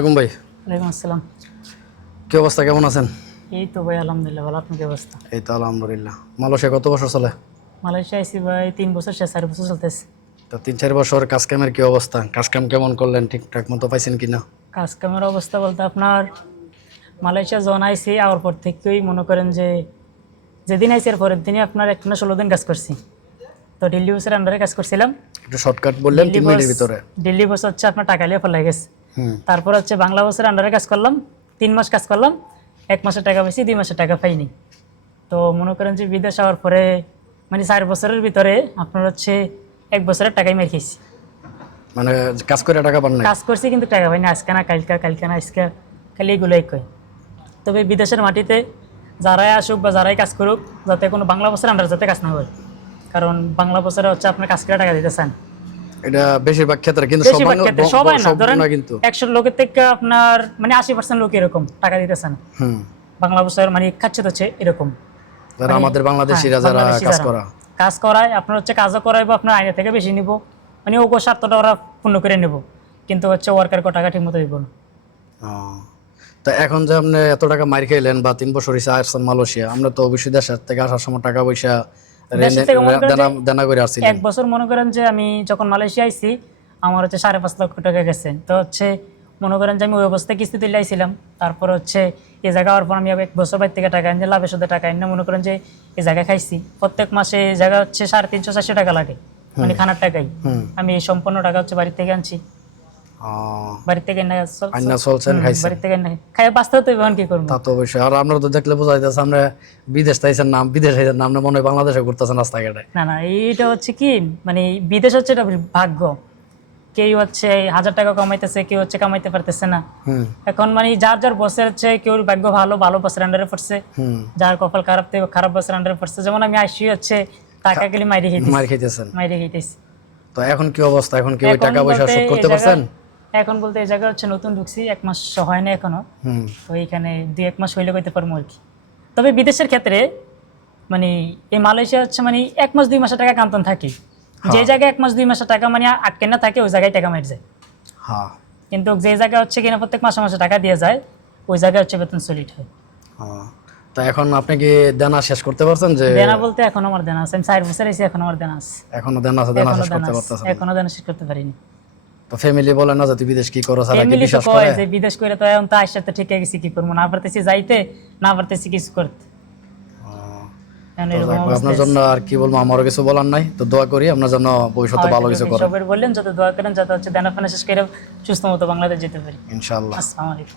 আলাইকুম ভাই। ওয়ালাইকুম আসসালাম। কি অবস্থা, কেমন আছেন? এই তো ভাই আলহামদুলিল্লাহ ভালো। আপনার কি অবস্থা? এই তো আলহামদুলিল্লাহ। মালয়েশিয়া কত বছর চলে? মালয়েশিয়া আইসি ভাই 3 বছর, 4 বছর চলতেছে। তো 3-4 বছর কাজ কামের কি অবস্থা? কাজ কাম কেমন করলেন? ঠিকঠাক মতো পাইছেন কিনা? কাজ কামের অবস্থা বলতে আপনার মালয়েশিয়া যখন আইসি আওয়ার পর থেকেই মনে করেন যে যেদিন আইসি এর পরের দিনই আপনার 16 দিন কাজ করছি। তো দিল্লি বসের আন্ডারে কাজ করছিলাম। একটু শর্টকাট বললেন 3 মিনিটের ভিতরে। দিল্লি বস হচ্ছে আপনার টাকা লিয়ে ফেলা গেছে। হুম। তারপর হচ্ছে বাংলা বসের আন্ডারে কাজ করলাম, 3 মাস কাজ করলাম, 1 মাসের টাকা পাইছি, 2 মাসের টাকা পাইনি। তো মনে করেন যে বিদেশ যাওয়ার পরে মানে 4 বছরের ভিতরে আপনার হচ্ছে 1 বছরের টাকাই মেরে খেয়েছি। মানে কাজ করে টাকা পান না? কাজ করছি কিন্তু টাকা পাইনি। আজকে না কালকা, কালকে না আজকে, খালি এগুলোই কয়। তবে বিদেশের মাটিতে যারাই আসুক বা যারাই কাজ করুক, যাতে কোনো বাংলা বছর আন্ডার যাতে কাজ না হয়, কারণ বাংলা বছরে হচ্ছে আপনার কাজ করে টাকা দিতে চান। এটা বেশিরভাগ ক্ষেত্রে, কিন্তু বেশিরভাগ ক্ষেত্রে সবাই না, ধরেন কিন্তু 100 লোকের থেকে আপনার মানে 80% লোক এরকম টাকা দিতে চান। হুম। বাংলা বছর মানে খাচ্ছে তো এরকম যারা আমাদের বাংলাদেশিরা যারা কাজ করায় আপনার হচ্ছে কাজও করাইবো, আপনার আইনে থেকে বেশি নিব, মানে ওগো স্বার্থটা ওরা পূর্ণ করে নেব, কিন্তু হচ্ছে ওয়ার্কার টাকা ঠিক মতো দিব না। তো এখন যে আপনি এত টাকা মার খাইলেন বা 3 বছর হিসেবে আসছেন মালয়েশিয়া, আমরা তো অবশ্যই দেশের থেকে আসার সময় টাকা পয়সা দেনা করে আসছিলেন। 1 বছর মনে করেন যে আমি যখন মালয়েশিয়া আইছি আমার হচ্ছে 5.5 লক্ষ টাকা গেছে। তো হচ্ছে মনে করেন যে আমি ওই অবস্থায় কিস্তি তুলে আইছিলাম। তারপর হচ্ছে এই জায়গা হওয়ার পর আমি 1 বছর বাইর থেকে টাকা এনে লাভের সাথে টাকা এনে মনে করেন যে এই জায়গায় খাইছি। প্রত্যেক মাসে এই জায়গা হচ্ছে 350-400 টাকা লাগে, মানে খানার টাকাই। আমি এই সম্পূর্ণ টাকা হচ্ছে বাড়ি থেকে আনছি। বাড়ি থেকে বাড়ি থেকে খাই বাঁচতে হতো, এখন কি করবো? তা তো অবশ্যই। আর আমরা তো দেখলে বোঝা যাচ্ছে আমরা বিদেশ তাইছেন নাম, বিদেশ নাম মনে হয় বাংলাদেশে ঘুরতেছেন রাস্তাঘাটে। না না, এইটা হচ্ছে কি মানে বিদেশ হচ্ছে এটা ভাগ্য। কেউ হচ্ছে 1000 টাকা কামাইতেছে, কেউ হচ্ছে কামাইতে পারতেছে না। এখন মানে যার যার বসের হচ্ছে কেউ ভাগ্য ভালো, ভালো বসের আন্ডারে পড়ছে, যার কপাল খারাপ থেকে খারাপ বসের আন্ডারে পড়ছে। যেমন আমি আসি হচ্ছে টাকা গেলে মাইরে খাইতেছি। তো এখন কি অবস্থা? এখন কি ওই টাকা পয়সা শোধ করতে পারছেন? এখন বলতে এই জায়গা হচ্ছে নতুন ঢুকছি, 1 মাস হয় না এখনো। তো এইখানে 2-1 মাস হইলে কইতে পারবো আর কি। তবে বিদেশের ক্ষেত্রে মানে এই মালয়েশিয়া হচ্ছে মানে 1 মাস 2 মাসের টাকা কামতন থাকে। যে জায়গায় 1 মাস 2 মাসের টাকা মানে আটকে না থাকে, ওই জায়গায় টাকা মার যায়। কিন্তু যে জায়গায় হচ্ছে কিনা প্রত্যেক মাসে মাসে টাকা দিয়ে যায়, ওই জায়গায় হচ্ছে বেতন সলিড হয়। তা এখন আপনি কি দেনা শেষ করতে পারছেন? যে দেনা বলতে এখন আমার দেনা আছে, আমি 4 বছর এসে এখন আমার দেনা আছে। এখনো দেনা আছে? দেনা শেষ করতে পারতেছেন? এখনো দেনা শেষ করতে পারিনি। তো ফ্যামিলি বলে না যে তুই বিদেশ কি করছ? সারা কি ফ্যামিলি তো বিশ্বাস কয় করে যে বিদেশ কইরা তো এখন তো আইসা তো ঠিক গেছি, কি করব, না পারতেছি যাইতে, না পারতেছি কিছু করতে। আপনার জন্য আর কি বলবো, আমারও কিছু বলার নাই। তো দোয়া করি আপনার জন্য ভবিষ্যতে ভালো কিছু করেন। সবাই বললেন যাতে দোয়া করেন, যাতে হচ্ছে দেনা ফানা শেষ করে সুস্থ মতো বাংলাদেশ যেতে পারি ইনশাআল্লাহ। আসসালামু আলাইকুম।